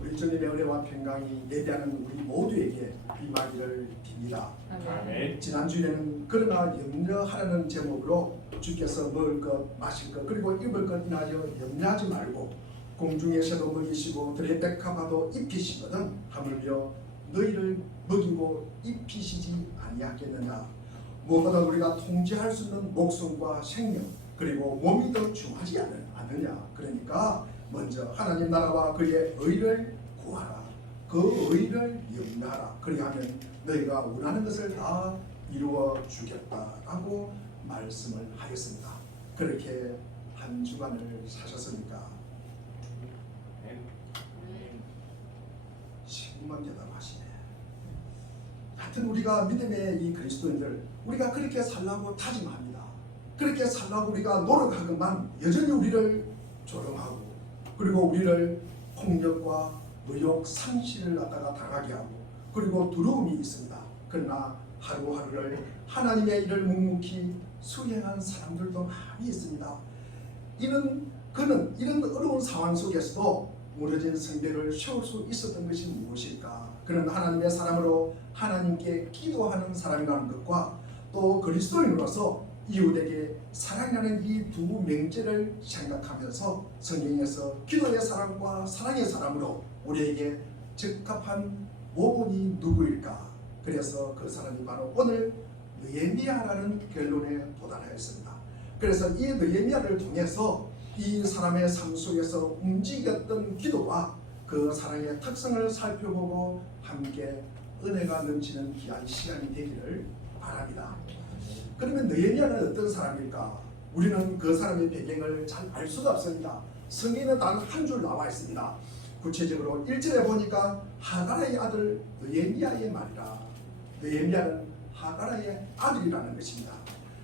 우리 주님의 은혜와 평강이 예배하는 우리 모두에게 임하기를 빕니다. 아멘. 지난주에는 그러나 염려하라는 제목으로 주께서 먹을 것, 마실 것, 그리고 입을 것 인하여 염려하지 말고 공중의 새도 먹이시고 들의 백합화도 입히시거든 하물며 너희를 먹이고 입히시지 아니하겠느냐. 무엇보다 우리가 통제할 수 있는 목숨과 생명 그리고 몸이 더 중하지 않느냐. 그러니까 먼저 하나님 나라와 그의 의를 구하라. 그 의를 염려하라. 그리하면 너희가 원하는 것을 다 이루어 주겠다라고 말씀을 하였습니다. 그렇게 한 주간을 사셨습니까? 10만 대답하시네. 하여튼 우리가 믿음의 이 그리스도인들 우리가 그렇게 살라고 다짐합니다. 그렇게 살라고 우리가 노력하건만 여전히 우리를 조롱하고 그리고 우리를 폭력과 무욕, 상실을 갖다가 당하게 하고 그리고 두려움이 있습니다. 그러나 하루하루를 하나님의 일을 묵묵히 수행한 사람들도 많이 있습니다. 그는 이런 어려운 상황 속에서도 무너진 성벽을 세울 수 있었던 것이 무엇일까? 그는 하나님의 사람으로 하나님께 기도하는 사람이라는 것과 또 그리스도인으로서 이웃에게 사랑하는 이 두 명제를 생각하면서 성경에서 기도의 사람과 사랑의 사람으로 우리에게 적합한 모본이 누구일까? 그래서 그 사람이 바로 오늘 느헤미야라는 결론에 도달하였습니다. 그래서 이 느헤미야를 통해서 이 사람의 삶 속에서 움직였던 기도와 그 사랑의 특성을 살펴보고 함께 은혜가 넘치는 귀한 시간이 되기를 바랍니다. 그러면 느헤미야는 어떤 사람일까? 우리는 그 사람의 배경을 잘 알 수가 없습니다. 성경에는 단 한 줄 나와 있습니다. 구체적으로 1절에 보니까 하가라의 아들 느헤미야의 말이라. 느헤미야는 하가라의 아들이라는 것입니다.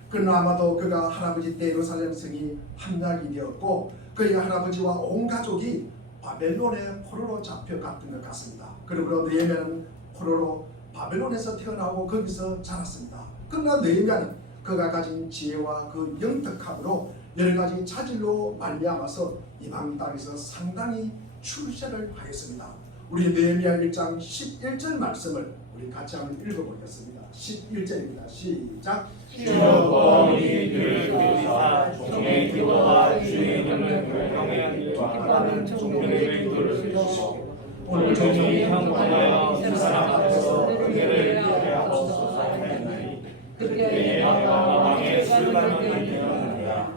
그러나 아마도 그가 할아버지 때 예루살렘 성이 함락이 되었고 그의 할아버지와 온 가족이 바벨론의 포로로 잡혀갔던 것 같습니다. 그러므로 느헤미야는 포로로 바벨론에서 태어나고 거기서 자랐습니다. 그러나 느헤미야는 그가 가진 지혜와 그 영특함으로 여러가지 차질로 말미암아서 이방 땅에서 상당히 출세를 하였습니다. 우리 느헤미야 1장 11절 말씀을 우리 같이 한번 읽어보겠습니다. 11절입니다. 시작. 주여 구원이 그를 도우사 종의 기도와 주의 이름을 경외하는 기뻐하는 종들의 기도를 들으시고 오늘 종이 형통하여 그 사람 앞에서 은혜를 입게 하옵소서 하였나니 그때에 왕의 술 받는 일이었느니라.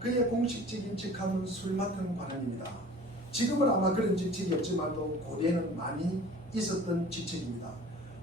그의 공식적인 직함은 술 맡은 관원입니다. 지금은 아마 그런 직책이 없지만도 고대에는 많이 있었던 직책입니다.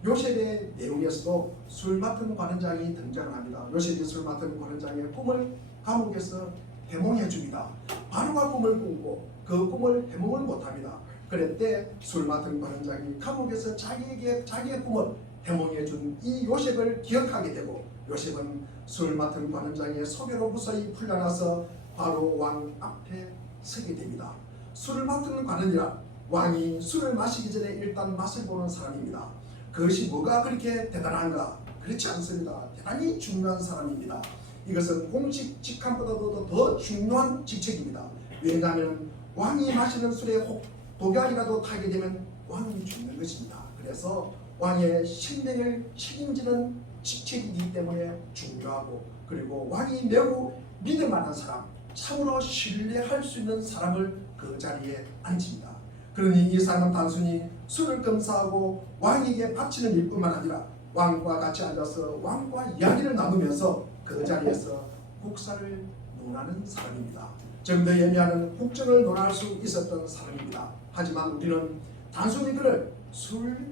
요셉의 내용에서도 술 맡은 관원장이 등장합니다. 요셉이 술 맡은 관원장의 꿈을 감옥에서 해몽해 줍니다. 바로가 꿈을 꾸고 그 꿈을 해몽을 못합니다. 그랬대 술 맡은 관원장이 감옥에서 자기의 꿈을 해몽해 준 이 요셉을 기억하게 되고 요셉은 술 맡은 관원장의 소개로 무사히 풀려나서 바로 왕 앞에 서게 됩니다. 술을 맡은 관원이란 왕이 술을 마시기 전에 일단 맛을 보는 사람입니다. 그것이 뭐가 그렇게 대단한가? 그렇지 않습니다. 대단히 중요한 사람입니다. 이것은 공식 직함보다도 더 중요한 직책입니다. 왜냐하면 왕이 마시는 술에 혹 독약이라도 타게 되면 왕이 죽는 것입니다. 그래서 왕의 생명을 책임지는 직책이기 때문에 중요하고 그리고 왕이 매우 믿을 만한 사람, 참으로 신뢰할 수 있는 사람을 그 자리에 앉힙니다. 그러니 이 사람은 단순히 술을 검사하고 왕에게 바치는 일뿐만 아니라 왕과 같이 앉아서 왕과 이야기를 나누면서 그 자리에서 국사를 논하는 사람입니다. 즉 느헤미야는 국정을 논할 수 있었던 사람입니다. 하지만 우리는 단순히 그를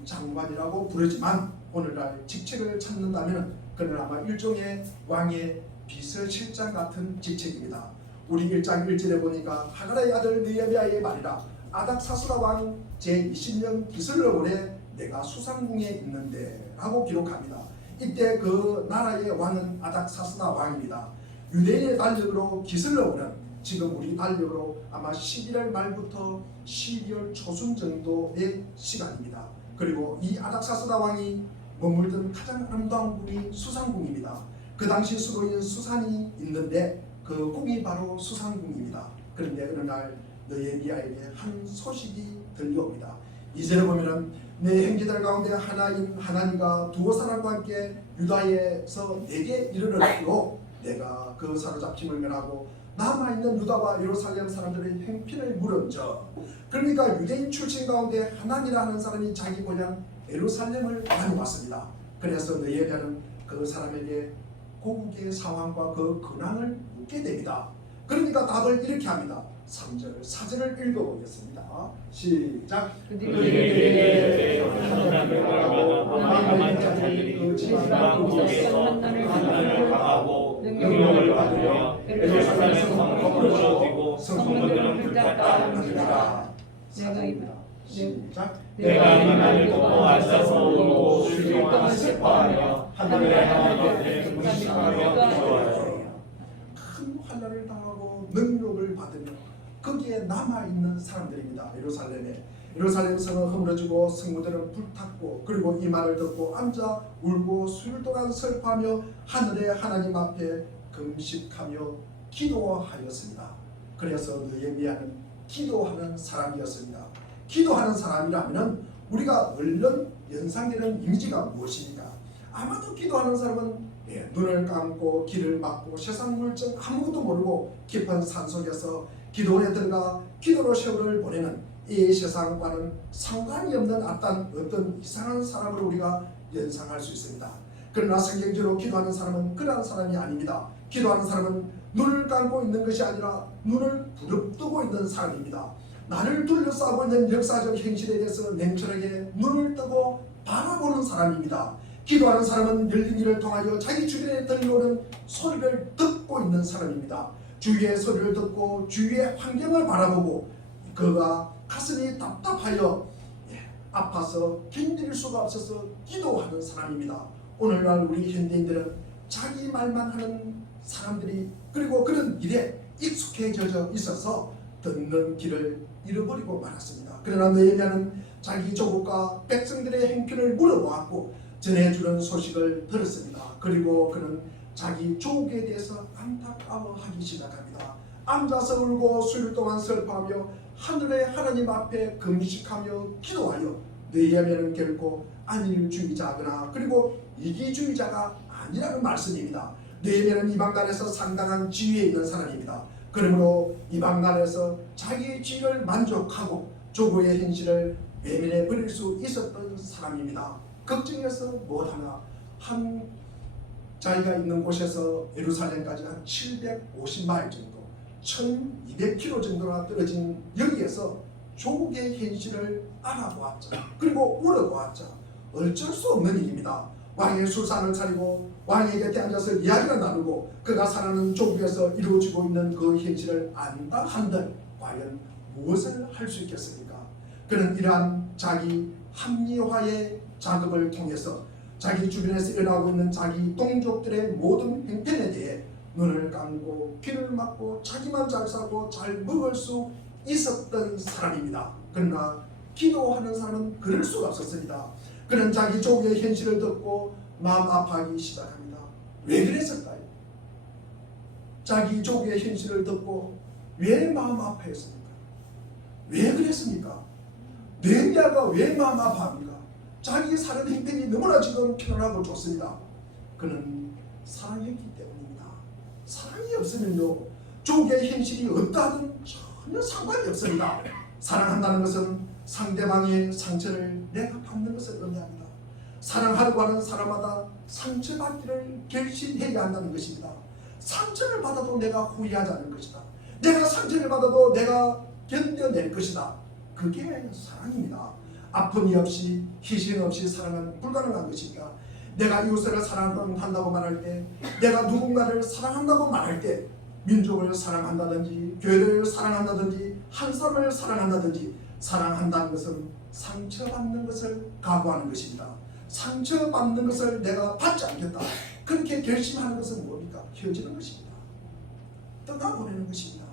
술장관이라고 부르지만 오늘날 직책을 찾는다면 그는 아마 일종의 왕의 비서실장 같은 직책입니다. 우리 1장 1절에 보니까 하가라의 아들 느헤미야의 말이라. 아닥사스다 왕 제20년 기슬로월에 내가 수상궁에 있는데 라고 기록합니다. 이때 그 나라의 왕은 아닥사스다 왕입니다. 유대인의 달력으로 기슬로월은 지금 우리 달력으로 아마 11월 말부터 12월 초순 정도의 시간입니다. 그리고 이 아닥사스다 왕이 머물던 가장 아름다운 궁이 수상궁입니다. 그 당시 수도인 수산이 있는데 그 궁이 바로 수상궁입니다. 그런데 어느 날 느헤미야에게 한 소식이 들려옵니다. 2절에 보면은 내 행기들 가운데 하나인 하나님과 두 사람과 함께 유다에서 내게 이르렀고 내가 그 사로잡힘을 면하고 남아있는 유다와 예루살렘 사람들의 행편을 물은저. 그러니까 유대인 출신 가운데 하나니라 하는 사람이 자기 고향 예루살렘을 다녀왔습니다. 그래서 느헤미야는 그 사람에게 고국의 상황과 그 근황을 묻게 됩니다. 그러니까 답을 이렇게 합니다. 3절 4절을 읽어보겠습니다. 시작. 그들에게 하나님을 자들이 그 지방 속에서 하나님을 강하고 능력을 받으며 예루살렘 성은 무너지고 성문들은 불탔다 하니라. 시작. 내가 하나님을 보고 앉아서 울고 쉴 동안 슬퍼하며 하늘의 하나님 앞에 금식하며 기도하여 큰 환난을 당하고 능력을 받으며 거기에 남아있는 사람들입니다. 예루살렘 성은 허물어지고 성문들은 불탔고 그리고 이 말을 듣고 앉아 울고 수일 동안 슬퍼하며 하늘의 하나님 앞에 금식하며 기도하였습니다. 그래서 느헤미야는 기도하는 사람이었습니다. 기도하는 사람이라면 우리가 얼른 연상되는 이미지가 무엇입니까? 아마도 기도하는 사람은 눈을 감고 길을 막고 세상 물정 아무것도 모르고 깊은 산속에서 기도원에 들어가 기도로 세월을 보내는 이 세상과는 상관이 없는 어떤 이상한 사람을 우리가 연상할 수 있습니다. 그러나 성경적으로 기도하는 사람은 그러한 사람이 아닙니다. 기도하는 사람은 눈을 감고 있는 것이 아니라 눈을 부릅뜨고 있는 사람입니다. 나를 둘러싸고 있는 역사적 현실에 대해서 냉철하게 눈을 뜨고 바라보는 사람입니다. 기도하는 사람은 열린 이를 통하여 자기 주변에 들려오는 소리를 듣고 있는 사람입니다. 주위의 소리를 듣고 주위의 환경을 바라보고 그가 가슴이 답답하여 아파서 견딜 수가 없어서 기도하는 사람입니다. 오늘날 우리 현대인들은 자기 말만 하는 사람들이 그리고 그런 일에 익숙해져 있어서 듣는 길을 잃어버리고 말았습니다. 그러나 느헤미야는 자기 조국과 백성들의 행편을 물어보았고 전해주는 소식을 들었습니다. 그리고 그는 자기 조국에 대해서 안타까워하기 시작합니다. 앉아서 울고 수일 동안 슬퍼하며 하늘의 하나님 앞에 금식하며 기도하여 느헤미야는 결코 안일주의자거나 그리고 이기주의자가 아니라는 말씀입니다. 느헤미야는 이방간에서 상당한 지위에 있는 사람입니다. 그러므로 이방간에서 자기의 지위를 만족하고 조국의 현실을 외면해 버릴 수 있었던 사람입니다. 걱정해서 못하나 한 자기가 있는 곳에서 예루살렘까지 한 750마일 정도 1200km 정도나 떨어진 여기에서 조국의 현실을 알아보았죠. 그리고 울어보았죠. 어쩔 수 없는 일입니다. 왕의 술상을 차리고 왕의 곁에 앉아서 이야기를 나누고 그가 살아가는 조국에서 이루어지고 있는 그 현실을 안다 한들 과연 무엇을 할 수 있겠습니까? 그는 이러한 자기 합리화의 작업을 통해서 자기 주변에서 일어나고 있는 자기 동족들의 모든 행편에 대해 눈을 감고 귀를 막고 자기만 잘 살고 잘 먹을 수 있었던 사람입니다. 그러나 기도하는 사람은 그럴 수가 없었습니다. 그는 자기 조국의 현실을 듣고 마음 아파하기 시작합니다. 왜 그랬을까요? 자기 조국의 현실을 듣고 왜 마음 아파했습니까? 왜 그랬습니까? 느헤미야가 왜 마음 아파합니까? 자기 사는 행편이 너무나 지금 편안하고 좋습니다. 그는 사랑했기 때문입니다. 사랑이 없으면요 조국의 현실이 어떠하든 전혀 상관이 없습니다. 사랑한다는 것은 상대방의 상처를 내가 받는 것을 의미합니다. 사랑하려고 하는 사람마다 상처받기를 결심해야 한다는 것입니다. 상처를 받아도 내가 후회하지 않을 것이다. 내가 상처를 받아도 내가 견뎌낼 것이다. 그게 사랑입니다. 아픔이 없이 희생 없이 사랑은 불가능한 것입니다. 내가 이웃을 사랑한다고 말할 때, 내가 누군가를 사랑한다고 말할 때 민족을 사랑한다든지 교회를 사랑한다든지 한 사람을 사랑한다든지 사랑한다는 것은 상처받는 것을 각오하는 것입니다. 상처받는 것을 내가 받지 않겠다. 그렇게 결심하는 것은 뭡니까? 헤어지는 것입니다. 떠나보내는 것입니다.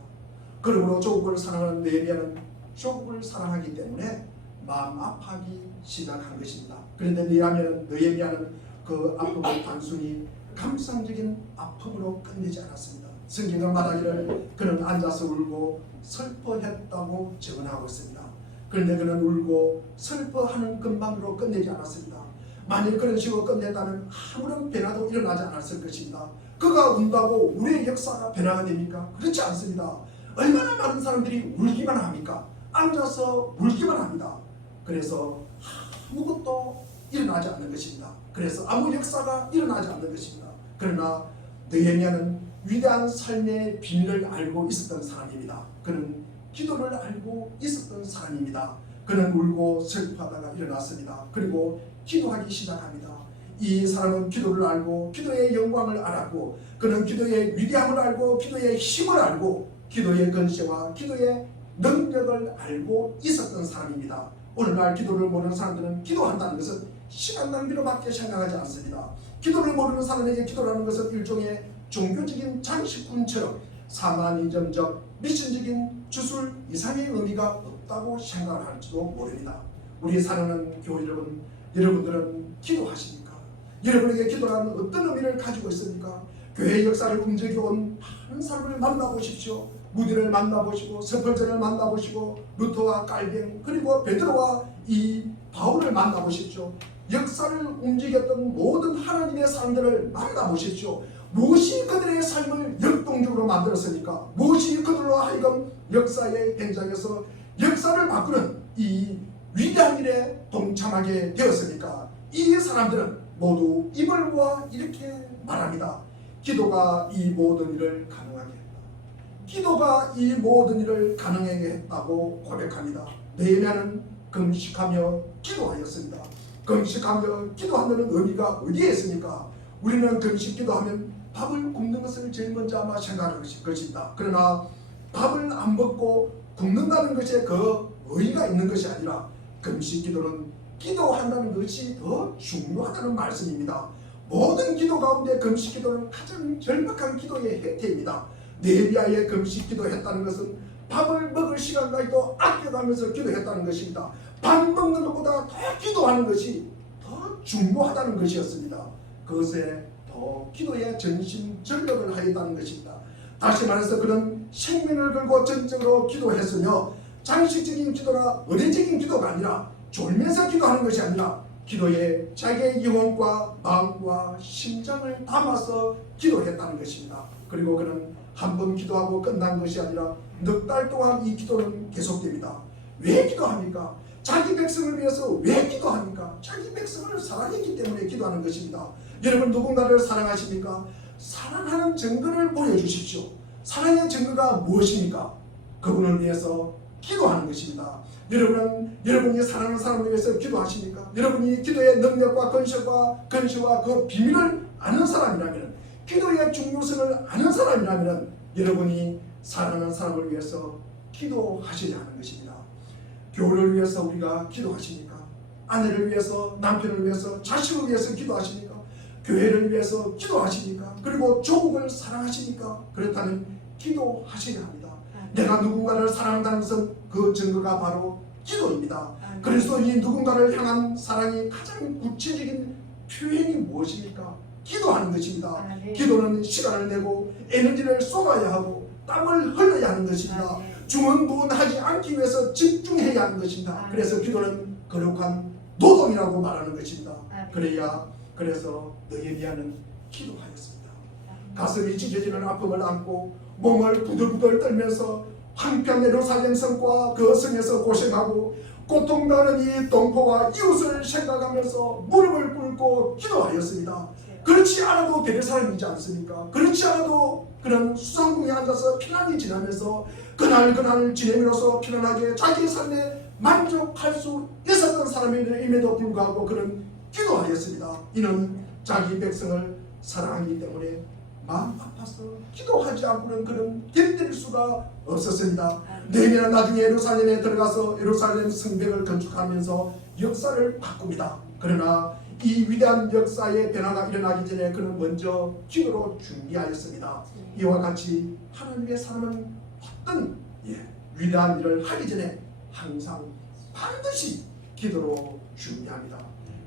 그러므로 조국을 사랑하는 느헤미야는 조국을 사랑하기 때문에 마음 아파하기 시작한 것입니다. 그런데 느헤미야는 그 아픔을 단순히 감상적인 아픔으로 끝내지 않았습니다. 성경은 말하기를 그는 앉아서 울고 슬퍼했다고 증언하고 있습니다. 그런데 그는 울고 슬퍼하는 것만으로 끝내지 않았습니다. 만일 그런 식으로 끝냈다면 아무런 변화도 일어나지 않았을 것입니다. 그가 운다고 우리의 역사가 변화가 됩니까? 그렇지 않습니다. 얼마나 많은 사람들이 울기만 합니까? 앉아서 울기만 합니다. 그래서 아무것도 일어나지 않는 것입니다. 그래서 아무 역사가 일어나지 않는 것입니다. 그러나 느헤미야는 위대한 삶의 비밀을 알고 있었던 사람입니다. 그는 기도를 알고 있었던 사람입니다. 그는 울고 슬퍼하다가 일어났습니다. 그리고 기도하기 시작합니다. 이 사람은 기도를 알고 기도의 영광을 알았고, 그는 기도의 위대함을 알고 기도의 힘을 알고 기도의 권세와 기도의 능력을 알고 있었던 사람입니다. 오늘날 기도를 모르는 사람들은 기도한다는 것은 시간 낭비로밖에 생각하지 않습니다. 기도를 모르는 사람에게 기도라는 것은 일종의 종교적인 장식품처럼 사마니즘적 미신적인 주술 이상의 의미가 없다고 생각을 할지도 모릅니다. 우리 사랑하는 교회 여러분, 여러분들은 기도하십니까? 여러분에게 기도라는 어떤 의미를 가지고 있습니까? 교회 역사를 움직여온 많은 사람을 만나보십시오. 무디를 만나보시고 스펄전을 만나보시고 루터와 깔뱅 그리고 베드로와 이 바울을 만나보십시오. 역사를 움직였던 모든 하나님의 사람들을 만나보십시오. 무엇이 그들의 삶을 역동적으로 만들었습니까? 무엇이 그들로 하여금 역사의 현장에서 역사를 바꾸는 이 위대한 일에 동참하게 되었습니까? 이 사람들은 모두 입을 모아 이렇게 말합니다. 기도가 이 모든 일을 가능하게 했다. 기도가 이 모든 일을 가능하게 했다고 고백합니다. 느헤미야는 금식하며 기도하였습니다. 금식하며 기도한다는 의미가 어디에 있습니까? 우리는 금식 기도하면 밥을 굶는 것을 제일 먼저 아마 생각할 것입니다. 그러나 밥을 안 먹고 굶는다는 것에 그 의의가 있는 것이 아니라 금식 기도는 기도한다는 것이 더 중요하다는 말씀입니다. 모든 기도 가운데 금식 기도는 가장 절박한 기도의 혜택입니다. 느헤미야의 금식 기도했다는 것은 밥을 먹을 시간까지도 아껴가면서 기도했다는 것입니다. 밥 먹는 것보다 더 기도하는 것이 더 중요하다는 것이었습니다. 그것에 더 기도에 전심전력을 하였다는 것입니다. 다시 말해서 그는 생명을 걸고 전적으로 기도했으며 장식적인 기도나 의례적인 기도가 아니라 졸면서 기도하는 것이 아니라 기도에 자기의 영혼과 마음과 심장을 담아서 기도했다는 것입니다. 그리고 그는 한 번 기도하고 끝난 것이 아니라 넉 달 동안 이 기도는 계속됩니다. 왜 기도합니까? 자기 백성을 위해서 왜 기도합니까? 자기 백성을 사랑했기 때문에 기도하는 것입니다. 여러분 누군가를 사랑하십니까? 사랑하는 증거를 보여주십시오. 사랑의 증거가 무엇입니까? 그분을 위해서 기도하는 것입니다. 여러분은 여러분이 사랑하는 사람을 위해서 기도하십니까? 여러분이 기도의 능력과 건시와 그 비밀을 아는 사람이라면, 기도의 중요성을 아는 사람이라면 여러분이 사랑하는 사람을 위해서 기도하셔야 하는 것입니다. 교회를 위해서 우리가 기도하십니까? 아내를 위해서, 남편을 위해서, 자식을 위해서 기도하십니까? 교회를 위해서 기도하십니까? 그리고 조국을 사랑하십니까? 그렇다면 기도하셔야 합니다. 내가 누군가를 사랑한다는 것은 그 증거가 바로 기도입니다. 그래서 이 누군가를 향한 사랑이 가장 구체적인 표현이 무엇입니까? 기도하는 것입니다. 기도는 시간을 내고 에너지를 쏟아야 하고 땀을 흘려야 하는 것입니다. 중언부언하지 않기 위해서 집중해야 하는 것입니다. 그래서 기도는 거룩한 노동이라고 말하는 것입니다. 그래서 느헤미야는 기도하였습니다. 가슴이 찢어지는 아픔을 안고 몸을 부들부들 떨면서 한편 예루살렘 성과 그 성에서 고생하고 고통받는 이 동포와 이웃을 생각하면서 무릎을 꿇고 기도하였습니다. 그렇지 않아도 될 사람이지 않습니까? 그렇지 않아도 그런 수상궁에 앉아서 편안히 지나면서 그날 지내면서 편안하게 자기 삶에 만족할 수 있었던 사람임에도 불구하고 그는 기도하였습니다. 이는 자기 백성을 사랑하기 때문에 마음 아파서 기도하지 않고는 그는 견딜 수가 없었습니다. 느헤미야는 나중에 예루살렘에 들어가서 예루살렘 성벽을 건축하면서 역사를 바꿉니다. 그러나 이 위대한 역사의 변화가 일어나기 전에 그는 먼저 기도로 준비하였습니다. 이와 같이 하나님의 사람은 어떤 위대한 일을 하기 전에 항상 반드시 기도로 준비합니다.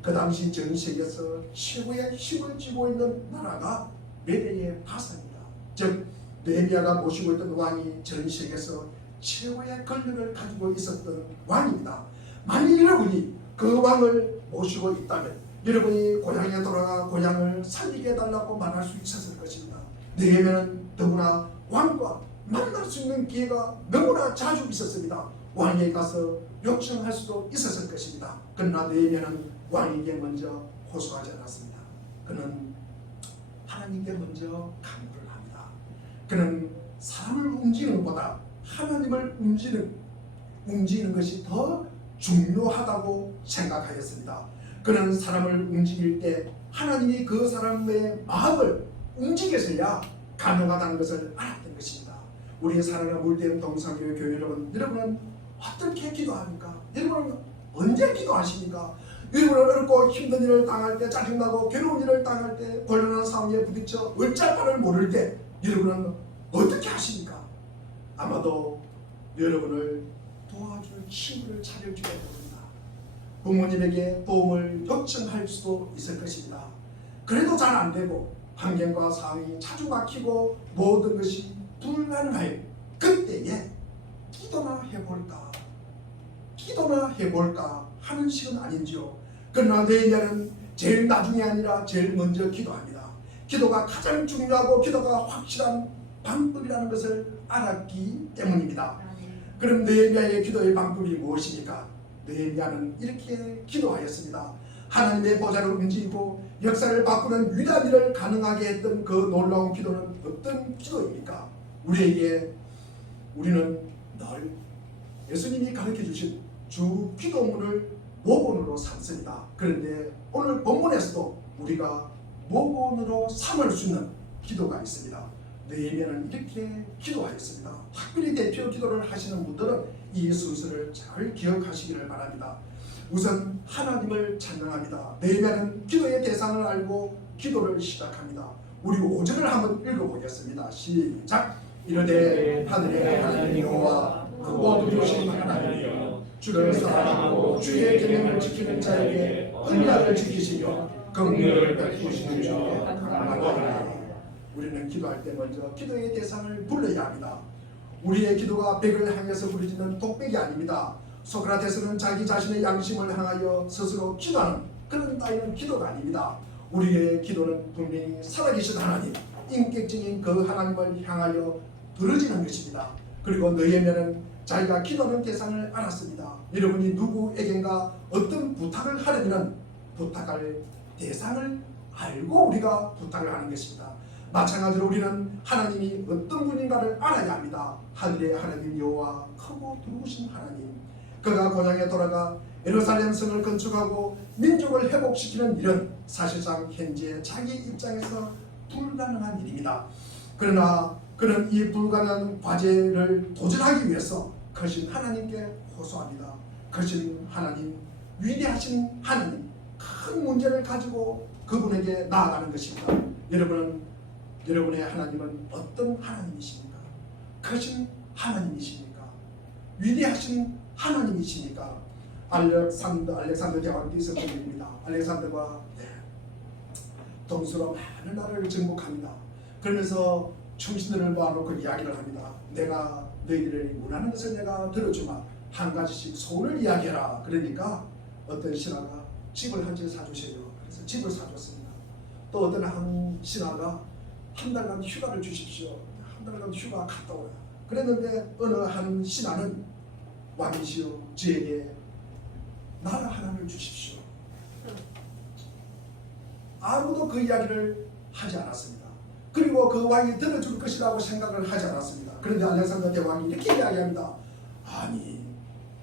그 당시 전 세계에서 최고의 힘을 쥐고 있는 나라가 메데의 바사입니다. 즉 느헤미야가 모시고 있던 왕이 전 세계에서 최고의 권력을 가지고 있었던 왕입니다. 만일 여러분이 그 왕을 모시고 있다면 여러분이 고향에 돌아가 고향을 살리게 해달라고 말할 수 있었을 것입니다. 느헤미야는 더구나 왕과 만날 수 있는 기회가 너무나 자주 있었습니다. 왕에게 가서 요청할 수도 있었을 것입니다. 그러나 느헤미야는 왕에게 먼저 호소하지 않았습니다. 그는 하나님께 먼저 간구를 합니다. 그는 사람을 움직이는 것보다 하나님을 움직이는 것이 더 중요하다고 생각하였습니다. 그는 사람을 움직일 때 하나님이 그 사람의 마음을 움직여서야 가능하다는 것을 알았던 것입니다. 우리의 사랑하는 물대는 동상교회 교회 여러분은 어떻게 기도합니까? 여러분은 언제 기도하십니까? 여러분은 어렵고 힘든 일을 당할 때, 짜증나고 괴로운 일을 당할 때, 곤란한 상황에 부딪혀 어쩔 바를 모를 때 여러분은 어떻게 하십니까? 아마도 여러분을 도와줄 친구를 찾을지도 모릅니다. 부모님에게 도움을 요청할 수도 있을 것입니다. 그래도 잘 안되고 환경과 상황이 자주 막히고 모든 것이 불가능할 그때에 기도나 해볼까 하는 식은 아닌지요. 그러나 느헤미야는 제일 나중에 아니라 제일 먼저 기도합니다. 기도가 가장 중요하고 기도가 확실한 방법이라는 것을 알았기 때문입니다. 그럼 느헤미야의 기도의 방법이 무엇입니까? 느헤미야는 이렇게 기도하였습니다. 하나님의 보좌를 움직이고 역사를 바꾸는 위대한 일을 가능하게 했던 그 놀라운 기도는 어떤 기도입니까? 우리는 늘 예수님이 가르쳐 주신 주 기도문을 모본으로 삼습니다. 그런데 오늘 본문에서도 우리가 모본으로 삼을 수 있는 기도가 있습니다. 느헤미야는 이렇게 기도하였습니다. 특별히 대표 기도를 하시는 분들은 이 순서를 잘 기억하시기를 바랍니다. 우선 하나님을 찬양합니다. 느헤미야는 기도의 대상을 알고 기도를 시작합니다. 우리 5절을 한번 읽어보겠습니다. 시작. 이르되 하늘의 하나님 여호와 크고 두려우신 하나님이여, 주를 사랑하고 주의 계명을 지키는 자에게 언약을 지키시며 긍휼을 베푸시는 주께 감사하노라. 우리는 기도할 때 먼저 기도의 대상을 불러야 합니다. 우리의 기도가 백을 향해서 부르짖는 독백이 아닙니다. 소크라테스는 자기 자신의 양심을 향하여 스스로 기도하는 그런 따위는 기도가 아닙니다. 우리의 기도는 분명히 살아계신 하나님, 인격적인 그 하나님을 향하여 부르짖는 것입니다. 그리고 느헤미야는 자기가 기도하는 대상을 알았습니다. 여러분이 누구에겐가 어떤 부탁을 하려면 부탁할 대상을 알고 우리가 부탁을 하는 것입니다. 마찬가지로 우리는 하나님이 어떤 분인가를 알아야 합니다. 하늘의 하나님 여호와 크고 두루신 하나님, 그가 고향에 돌아가 예루살렘 성을 건축하고 민족을 회복시키는 일은 사실상 현재 자기 입장에서 불가능한 일입니다. 그러나 그는 이 불가능한 과제를 도전하기 위해서 크신 하나님께 호소합니다. 크신 하나님, 위대하신 하나님, 큰 문제를 가지고 그분에게 나아가는 것입니다. 여러분의 하나님은 어떤 하나님이십니까? 크신 하나님이십니까? 위대하신 하나님이십니까? 알렉산더 대왕이 있었던 일입니다. 알렉산더가 동수로 많은 나라를 정복합니다. 그러면서 충신들을 모아놓고 이야기를 합니다. 내가 너희들이 원하는 것을 내가 들어주마. 한 가지씩 소원을 이야기해라. 그러니까 어떤 신하가 집을 한 채 사주세요. 그래서 집을 사줬습니다. 또 어떤 한 신하가 한 달간 휴가를 주십시오. 한 달간 휴가 갔다 오라. 그랬는데 어느 한 신하는 왕이시여, 저에게 나라 하나를 주십시오. 아무도 그 이야기를 하지 않았습니다. 그리고 그 왕이 들어줄 것이라고 생각을 하지 않았습니다. 그런데 알렉산더 대왕이 이렇게 이야기합니다. 아니,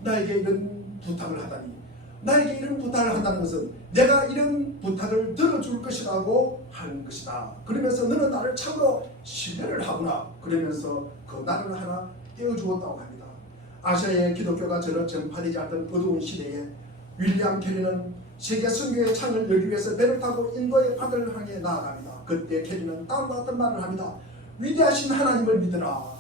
나에게 이런 부탁을 하다니, 나에게 이런 부탁을 한다는 것은 내가 이런 부탁을 들어줄 것이라고 하는 것이다. 그러면서 너는 나를 참으로 신뢰를 하구나. 그러면서 그 나라를 하나 떼어주었다고 합니다. 아시아의 기독교가 전혀 전파되지 않던 어두운 시대에 윌리엄 캐리는 세계 선교의 창을 열기 위해서 배를 타고 인도의 바다를 향해 나아갑니다. 그때 캐리는 다음과 같은 말을 합니다. 위대하신 하나님을 믿으라.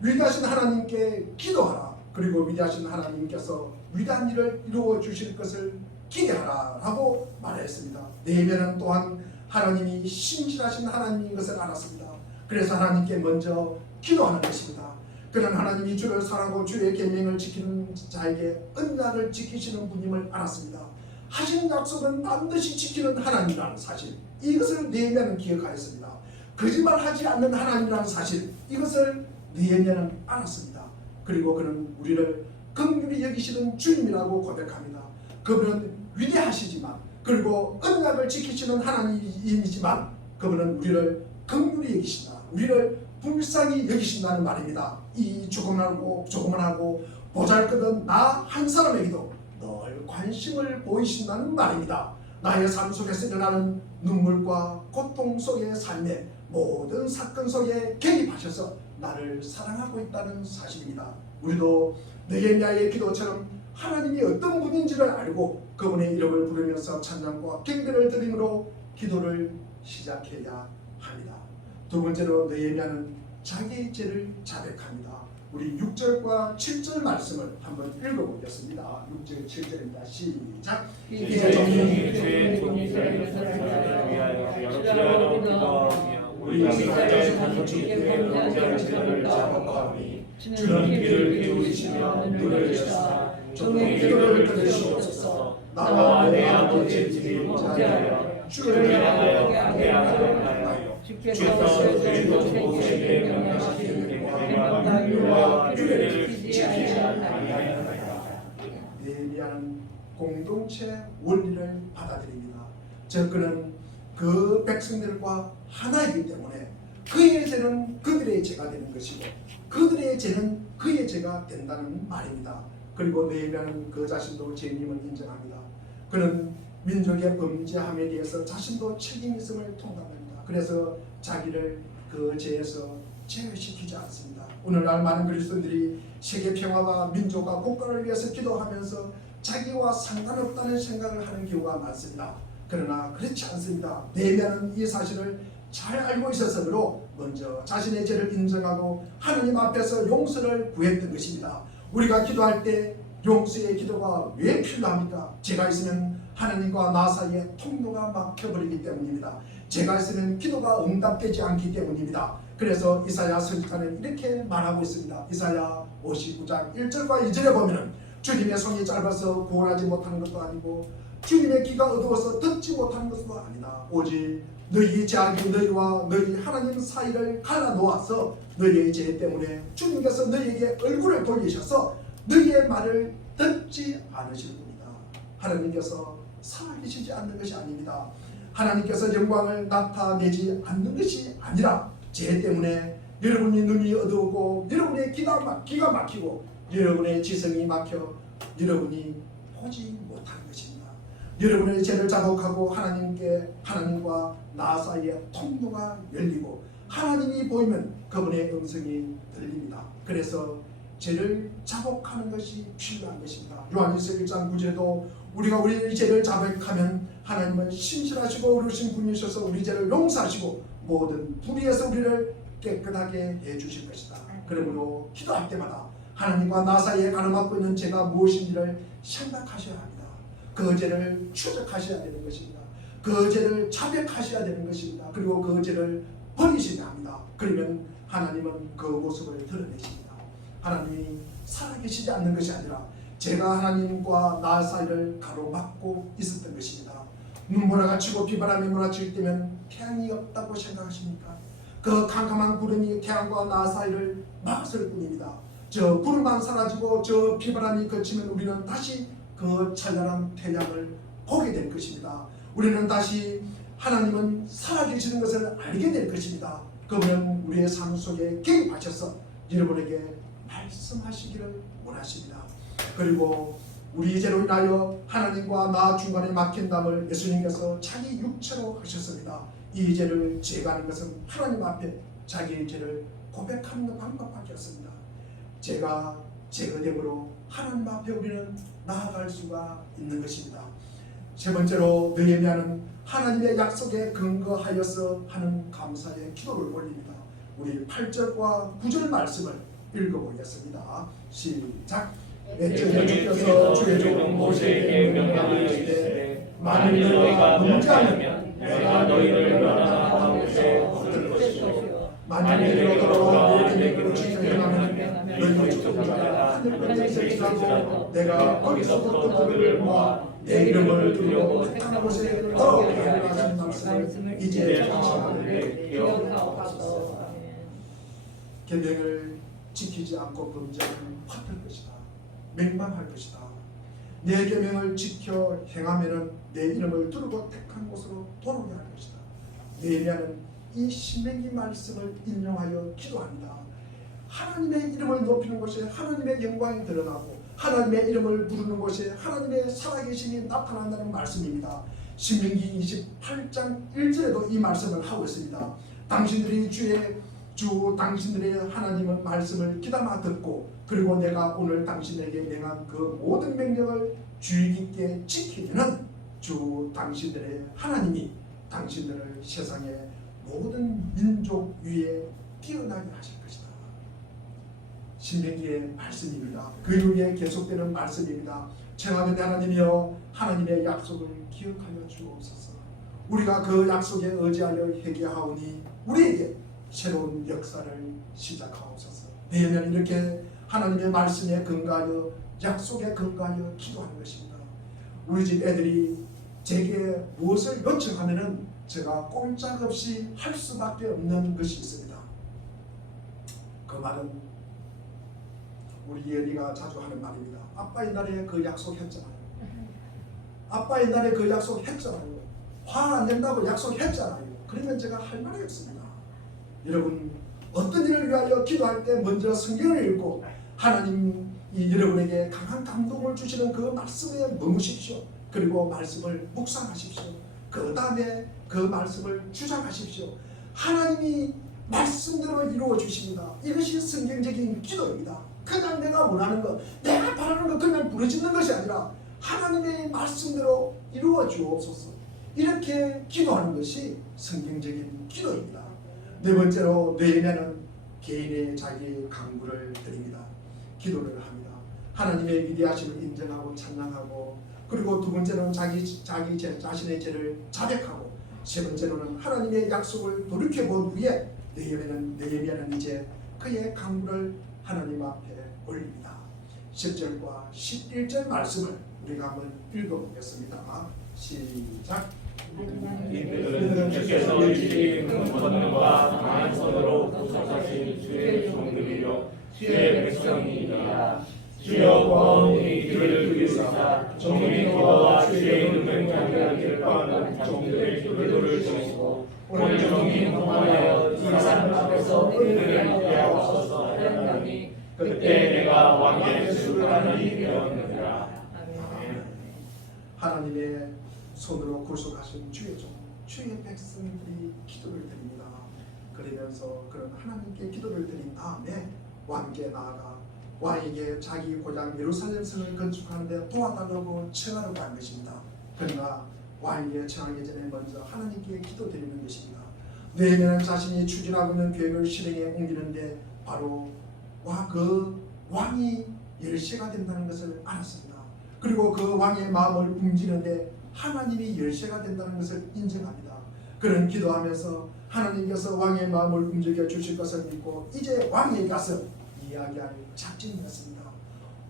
위대하신 하나님께 기도하라. 그리고 위대하신 하나님께서 위대한 일을 이루어 주실 것을 기대하라 라고 말했습니다. 느헤미야는 또한 하나님이 신실하신 하나님인 것을 알았습니다. 그래서 하나님께 먼저 기도하는 것입니다. 그는 하나님이 주를 사랑하고 주의 계명을 지키는 자에게 언약을 지키시는 분임을 알았습니다. 하신 약속은 반드시 지키는 하나님이라는 사실, 이것을 느헤미야는 기억하였습니다. 거짓말하지 않는 하나님이라는 사실, 이것을 느헤미야는 알았습니다. 그리고 그는 우리를 긍휼히 여기시는 주님이라고 고백합니다. 그분은 위대하시지만, 그리고 언약을 지키시는 하나님이지만 그분은 우리를 긍휼히 여기신다, 우리를 불쌍히 여기신다는 말입니다. 이 조그만하고 보잘것없는 나 한 사람에게도 늘 관심을 보이신다는 말입니다. 나의 삶 속에서 일어나는 눈물과 고통 속의 삶의 모든 사건 속에 개입하셔서 나를 사랑하고 있다는 사실입니다. 우리도 느헤미야의 기도처럼 하나님이 어떤 분인지를 알고 그분의 이름을 부르면서 찬양과 경배를 드림으로 기도를 시작해야 합니다. 두 번째로 느헤미야는 자기의 죄를 자백합니다. 우리 6절과 7절 말씀을 한번 읽어보겠습니다. 6절 7절입니다. 시작. 이제 종이 주의 종이를 위하여 여러 기도하며 우리 지사의 자손에게 범죄한 죄를 자복하오니 주는 귀를 기울이시며 눈을 여시사 종의 기도를 들으시옵소서. 나와 내 아버지의 집이 범죄하여 주를 향하여 강해하였나요. 주께서 저희 모세에게 명령하신 계명과 규례를 지키지 아니하였나이다. 느헤미야는 공동체 원리를 받아들입니다. 즉 그는 그 백성들과 하나이기 때문에 그의 죄는 그들의 죄가 되는 것이고 그들의 죄는 그의 죄가 된다는 말입니다. 그리고 느헤미야는 그 자신도 죄인임을 인정합니다. 그는 민족의 범죄함에 대해서 자신도 책임 있음을 통감합니다. 그래서 자기를 그 죄에서 제외시키지 않습니다. 오늘날 많은 그리스도인들이 세계 평화와 민족과 국가를 위해서 기도하면서 자기와 상관없다는 생각을 하는 경우가 많습니다. 그러나 그렇지 않습니다. 느헤미야는 이 사실을 잘 알고 있었으므로 먼저 자신의 죄를 인정하고 하나님 앞에서 용서를 구했던 것입니다. 우리가 기도할 때 용서의 기도가 왜 필요합니까? 죄가 있으면 하나님과 나 사이에 통로가 막혀버리기 때문입니다. 죄가 있으면 기도가 응답되지 않기 때문입니다. 그래서 이사야 선지자는 이렇게 말하고 있습니다. 이사야 59장 1절과 2절에 보면 주님의 손이 짧아서 구원하지 못하는 것도 아니고 주님의 귀가 어두워서 듣지 못하는 것도 아니다. 오직 너희 죄악이 너희와 너희 하나님 사이를 갈라놓아서 너희의 죄 때문에 주님께서 너희에게 얼굴을 돌리셔서 너희의 말을 듣지 않으실 뿐이다. 하나님께서 살아계시지 않는 것이 아닙니다. 하나님께서 영광을 나타내지 않는 것이 아니라 죄 때문에 여러분의 눈이 어두우고 여러분의 귀가 막히고 여러분의 지성이 막혀 여러분이 보지 못하는 것입니다. 여러분의 죄를 자복하고 하나님과 나 사이에 통로가 열리고 하나님이 보이면 그분의 음성이 들립니다. 그래서 죄를 자복하는 것이 필요한 것입니다. 요한일서 1장 9절에도 우리가 우리의 죄를 자백하면 하나님은 신실하시고 어루신 분이셔서 우리 죄를 용서하시고 모든 불의에서 우리를 깨끗하게 해주실 것이다. 그러므로 기도할 때마다 하나님과 나 사이에 가로막고 있는 죄가 무엇인지를 생각하셔야 합니다. 그 죄를 추적하셔야 되는 것입니다. 그 죄를 자백하셔야 되는 것입니다. 그리고 그 죄를 버리셔야 합니다. 그러면 하나님은 그 모습을 드러내십니다. 하나님이 살아계시지 않는 것이 아니라 제가 하나님과 나 사이를 가로막고 있었던 것입니다. 눈보라가 치고 비바람이 몰아칠 때면 태양이 없다고 생각하십니까? 그 캄캄한 구름이 태양과 나 사이를 막았을 뿐입니다. 저 구름만 사라지고 저 비바람이 그치면 우리는 다시 그 찬란한 태양을 보게 될 것입니다. 우리는 다시 하나님은 살아계시는 것을 알게 될 것입니다. 그분은 우리의 삶 속에 개입하셔서 여러분에게 말씀하시기를 원하십니다. 그리고 우리 죄로 인하여 하나님과 나 중간에 막힌 담을 예수님께서 자기 육체로 하셨습니다. 이 죄를 제거하는 것은 하나님 앞에 자기의 죄를 고백하는 방법밖에 없습니다. 죄가 제거됨으로 하나님 앞에 우리는 나아갈 수가 있는 것입니다. 세 번째로 느헤미야는 하나님의 약속에 근거하여서 하는 감사의 기도를 올립니다. 우리 8절과 9절 말씀을 읽어보겠습니다. 시작. 애전에 주께서 주의 종 모세에게 명령하시되 만일 너희가 범죄하면 내가 너희를 멸하나 가운데서 얻을 것이요 만일 너희가 너희에게로 지켜내면 너희 조상들아 하늘을 지나도 내가 거기서부터 그들을 모아 내 이름을 두고 택한 곳에 더럽게 하려 하신 말씀을 이제 정하는데 기억하옵소서. 계명을 지키지 않고 범죄하면 화될 것이다. 맹망할 것이다. 내 계명을 지켜 행하면은 내 이름을 두르고 택한 곳으로 돌아오게 할 것이다. 예레미야는 이 신명기 말씀을 인용하여 기도합니다. 하나님의 이름을 높이는 곳에 하나님의 영광이 드러나고 하나님의 이름을 부르는 곳에 하나님의 살아계심이 나타난다는 말씀입니다. 신명기 28장 1절에도 이 말씀을 하고 있습니다. 당신들이 당신들의 하나님의 말씀을 귀담아 듣고 그리고 내가 오늘 당신에게 명한 그 모든 명령을 주의 깊게 지키면은 주 당신들의 하나님이 당신들을 세상의 모든 민족 위에 뛰어나게 하실 것이다. 신명기의 말씀입니다. 그 이후에 계속되는 말씀입니다. 청하건대 하나님이여 하나님의 약속을 기억하여 주옵소서. 우리가 그 약속에 의지하여 회개하오니 우리에게 새로운 역사를 시작하옵소서. 내면 이렇게 하나님의 말씀에 근거하여 약속에 근거하여 기도하는 것입니다. 우리 집 애들이 제게 무엇을 요청하면은 제가 꼼짝없이 할 수밖에 없는 것이 있습니다. 그 말은 우리 예리가 자주 하는 말입니다. 아빠 옛날에 그 약속했잖아요. 아빠 옛날에 그 약속했잖아요. 화 안 낸다고 약속했잖아요. 그러면 제가 할 말이 없습니다. 여러분 어떤 일을 위하여 기도할 때 먼저 성경을 읽고 하나님이 여러분에게 강한 감동을 주시는 그 말씀에 머무십시오. 그리고 말씀을 묵상하십시오. 그 다음에 그 말씀을 주장하십시오. 하나님이 말씀대로 이루어 주십니다. 이것이 성경적인 기도입니다. 그냥 내가 원하는 것, 내가 바라는 것 그냥 부르짖는 것이 아니라 하나님의 말씀대로 이루어 주옵소서. 이렇게 기도하는 것이 성경적인 기도입니다. 네 번째로 느헤미야는 개인의 자기 강구를 드립니다. 기도를 합니다. 하나님의 위대하심을 인정하고 찬양하고 그리고 두 번째로는 자기 자신의 죄를 자백하고 세 번째로는 하나님의 약속을 돌이켜본 후에 느헤미야는 이제 그의 강구를 하나님 앞에 올립니다. 10절과 11절 말씀을 우리가 한번 읽어보겠습니다. 시작. 이들은 주께서 일찍이 큰 권능과 강한 손으로 구속하신 주의 종들이요 주의 백성이니라. 주여 구하오니 이들을 위로하사 종의 기도와 주의 이름을 경외하기를 바라는 종들의 기도를 들으시고 오늘 종이 통하여 이 사람 앞에서 그들을 위하옵소서 하였나니 그때 내가 왕의 수간이 되었느니라. 하나님의 손으로 구속하신 주의 종, 주의 백성들이 기도를 드립니다. 그러면서 그런 하나님께 기도를 드린 다음에 왕께 나아가 왕에게 자기 고장 예루살렘 성을 건축하는데 도와달라고 청하려고 한 것입니다. 그러나 왕에게 청하기 전에 먼저 하나님께 기도드리는 것입니다. 느헤미야는 자신이 추진하고 있는 계획을 실행에 옮기는데 바로 그 왕이 열쇠가 된다는 것을 알았습니다. 그리고 그 왕의 마음을 움직이는데 하나님이 열쇠가 된다는 것을 인정합니다. 그런 기도하면서 하나님께서 왕의 마음을 움직여 주실 것을 믿고 이제 왕에게 가서 이야기할 작정이었습니다.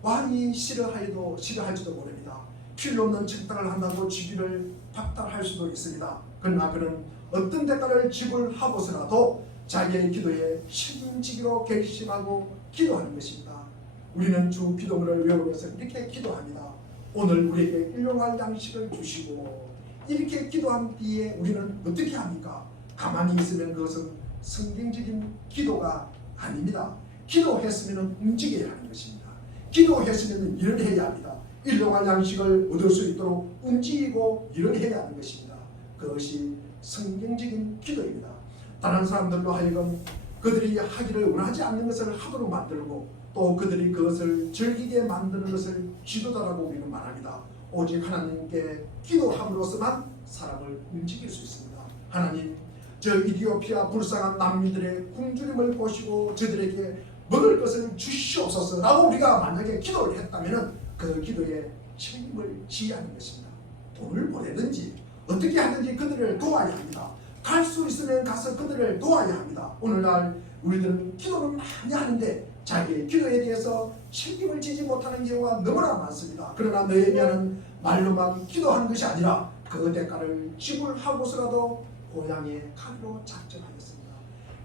왕이 싫어할지도 모릅니다. 필요 없는 책당을 한다고 직위를 박탈할 수도 있습니다. 그러나 그는 어떤 대가를 지불하고서라도 자기의 기도에 책임지기로 결심하고 기도하는 것입니다. 우리는 주 기도문을 외우면서 이렇게 기도합니다. 오늘 우리에게 일용할 양식을 주시고 이렇게 기도한 뒤에 우리는 어떻게 합니까? 가만히 있으면 그것은 성경적인 기도가 아닙니다. 기도했으면 움직여야 하는 것입니다. 기도했으면 일을 해야 합니다. 일용할 양식을 얻을 수 있도록 움직이고 일을 해야 하는 것입니다. 그것이 성경적인 기도입니다. 다른 사람들로 하여금 그들이 하기를 원하지 않는 것을 하도록 만들고 또 그들이 그것을 즐기게 만드는 것을 지도자라고 우리는 말합니다. 오직 하나님께 기도함으로써만 사람을 움직일 수 있습니다. 하나님, 저 이디오피아 불쌍한 난민들의 굶주림을 보시고 저들에게 먹을 것을 주시옵소서 라고 우리가 만약에 기도를 했다면 그 기도에 책임을 지어야 하는 것입니다. 돈을 보내든지 어떻게 하든지 그들을 도와야 합니다. 갈 수 있으면 가서 그들을 도와야 합니다. 오늘날 우리들은 기도를 많이 하는데 자기의 기도에 대해서 책임을 지지 못하는 경우가 너무나 많습니다. 그러나 느헤미야는 말로만 기도한 것이 아니라 그 대가를 지불하고서라도 고향에 가기로 작정하였습니다.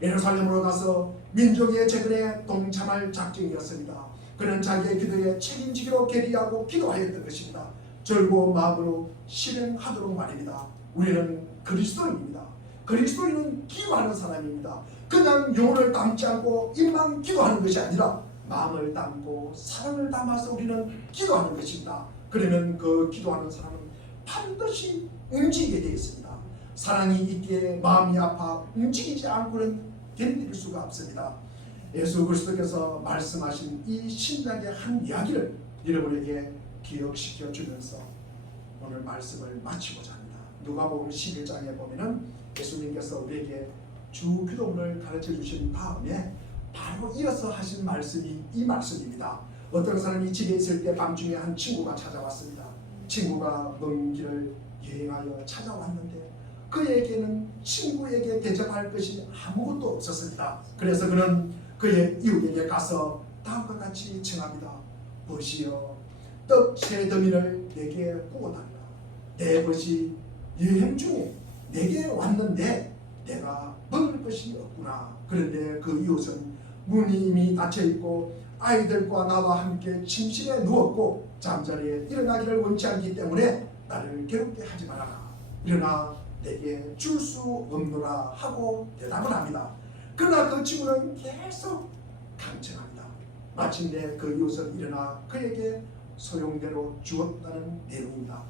예루살렘으로 가서 민족의 재건에 동참할 작정이었습니다. 그는 자기의 기도에 책임지기로 결의하고 기도하였던 것입니다. 절고 마음으로 실행하도록 말입니다. 우리는 그리스도인입니다. 그리스도인은 기도하는 사람입니다. 그냥 영혼을 담지 않고 입만 기도하는 것이 아니라 마음을 담고 사랑을 담아서 우리는 기도하는 것입니다. 그러면 그 기도하는 사람은 반드시 움직이게 되어 있습니다. 사랑이 있기에 마음이 아파 움직이지 않고는 견딜 수가 없습니다. 예수 그리스도께서 말씀하신 이 신약의 한 이야기를 여러분에게 기억시켜 주면서 오늘 말씀을 마치고자 합니다. 누가복음 11장에 보면은 예수님께서 우리에게 주 기도문을 가르쳐 주신 다음에 바로 이어서 하신 말씀이 이 말씀입니다. 어떤 사람이 집에 있을 때 밤중에 한 친구가 찾아왔습니다. 친구가 먼 길을 여행하여 찾아왔는데 그에게는 친구에게 대접할 것이 아무것도 없었습니다. 그래서 그는 그의 이웃에게 가서 다음과 같이 청합니다. 보시오, 떡 3덩이를 내게 구워달라. 내 것이 여행 중에 내게 왔는데 내가 먹을 것이 없구나. 그런데 그 이웃은 문이 이미 닫혀있고 아이들과 나와 함께 침실에 누웠고 잠자리에 일어나기를 원치 않기 때문에 나를 괴롭게 하지 말아라. 일어나 내게 줄 수 없노라 하고 대답을 합니다. 그러나 그 친구는 계속 강청합니다. 마침내 그 이웃은 일어나 그에게 소용대로 주었다는 내용입니다.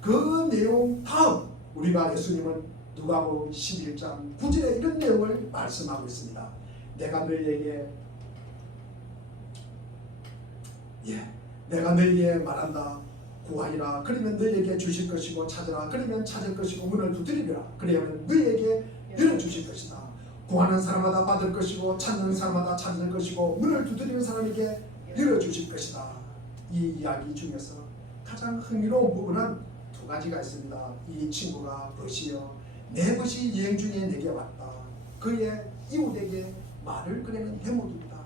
그 내용 다음 우리가 예수님은 누가복음 11장 9절에 이런 내용을 말씀하고 있습니다. 내가 너희에게 말한다. 구하리라 그러면 너희에게 주실 것이고 찾으라 그러면 찾을 것이고 문을 두드리리라 그러면 너희에게 열어주실 것이다. 구하는 사람마다 받을 것이고 찾는 사람마다 찾을 것이고 문을 두드리는 사람에게 열어주실 것이다. 이 이야기 중에서 가장 흥미로운 부분은 2가지가 있습니다. 이 친구가 보시오, 내 것이 여행 중에 내게 왔다. 그의 이웃에게 말을 꺼내는 대모입니다.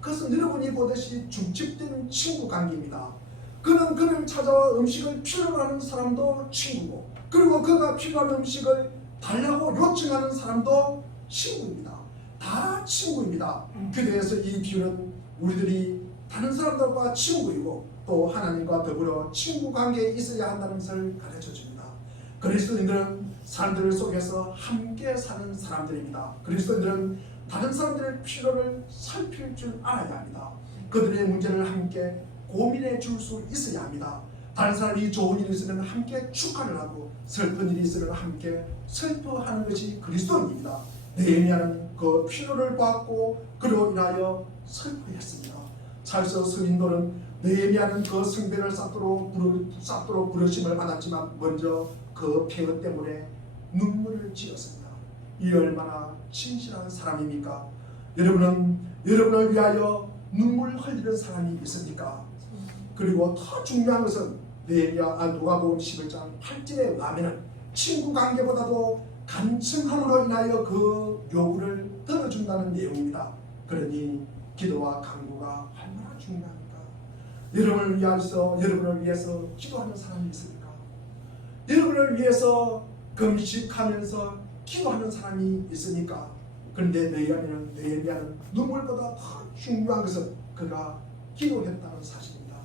그것은 여러분이 보듯이 중첩된 친구 관계입니다. 그는 그를 찾아와 음식을 필요로 하는 사람도 친구고 그리고 그가 필요한 음식을 달라고 요청하는 사람도 친구입니다. 다 친구입니다. 교회에서 이 비유는 우리들이 다른 사람들과 친구이고 또 하나님과 더불어 친구 관계에 있어야 한다는 것을 가르쳐줍니다. 그리스도인들은 사람들 속에서 함께 사는 사람들입니다. 그리스도인들은 다른 사람들의 필요를 살필 줄 알아야 합니다. 그들의 문제를 함께 고민해 줄 수 있어야 합니다. 다른 사람이 좋은 일이 있으면 함께 축하를 하고 슬픈 일이 있으면 함께 슬퍼하는 것이 그리스도입니다. 느헤미야는 그 필요를 받고 그로 인하여 슬퍼했습니다. 차에서 스윈도는 느헤미야는 그 성벽을 쌓도록 부르심을 받았지만 먼저 그 폐허 때문에 눈물을 지었습니다. 이 얼마나 진실한 사람입니까? 여러분은 여러분을 위하여 눈물 흘리는 사람이 있습니까? 그리고 더 중요한 것은 누가복음 11장 8절에 가면은 친구 관계보다도 간청함으로 인하여 그 요구를 들어준다는 내용입니다. 그러니 기도와 간구가 얼마나 중요합니까? 여러분을 위해서 기도하는 사람이 있습니까? 여러분을 위해서 금식하면서 기도하는 사람이 있습니까? 그런데 느헤미야는 눈물보다 더 중요한 것은 그가 기도했다는 사실입니다.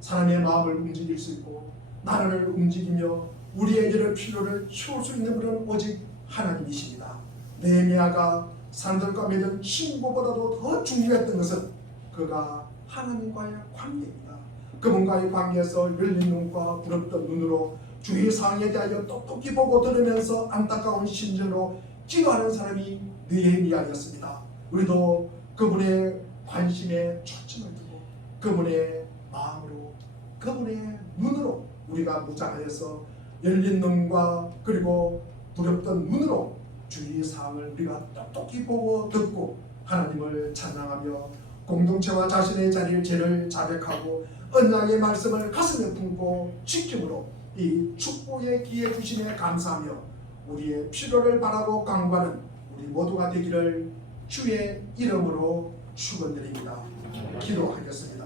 사람의 마음을 움직일 수 있고 나라를 움직이며 우리의 이런 필요를 채울 수 있는 분은 오직 하나님이십니다. 느헤미야가 사람들과 맺은 친구보다도 더 중요했던 것은 그가 하나님과의 관계입니다. 그분과의 관계에서 열린 눈과 부럽던 눈으로 주의 상황에 대하여 똑똑히 보고 들으면서 안타까운 심정으로 기도하는 사람이 느헤미야였습니다. 우리도 그분의 관심에 초점을 두고 그분의 마음으로 그분의 눈으로 우리가 무장하여서 열린 눈과 그리고 부럽던 눈으로 주의 사항을 우리가 똑똑히 보고 듣고 하나님을 찬양하며 공동체와 자신의 죄를 자백하고 언약의 말씀을 가슴에 품고 지킴으로 이 축복의 기회 주심에 감사하며 우리의 필요를 바라고 간구하는 우리 모두가 되기를 주의 이름으로 축원드립니다. 기도하겠습니다.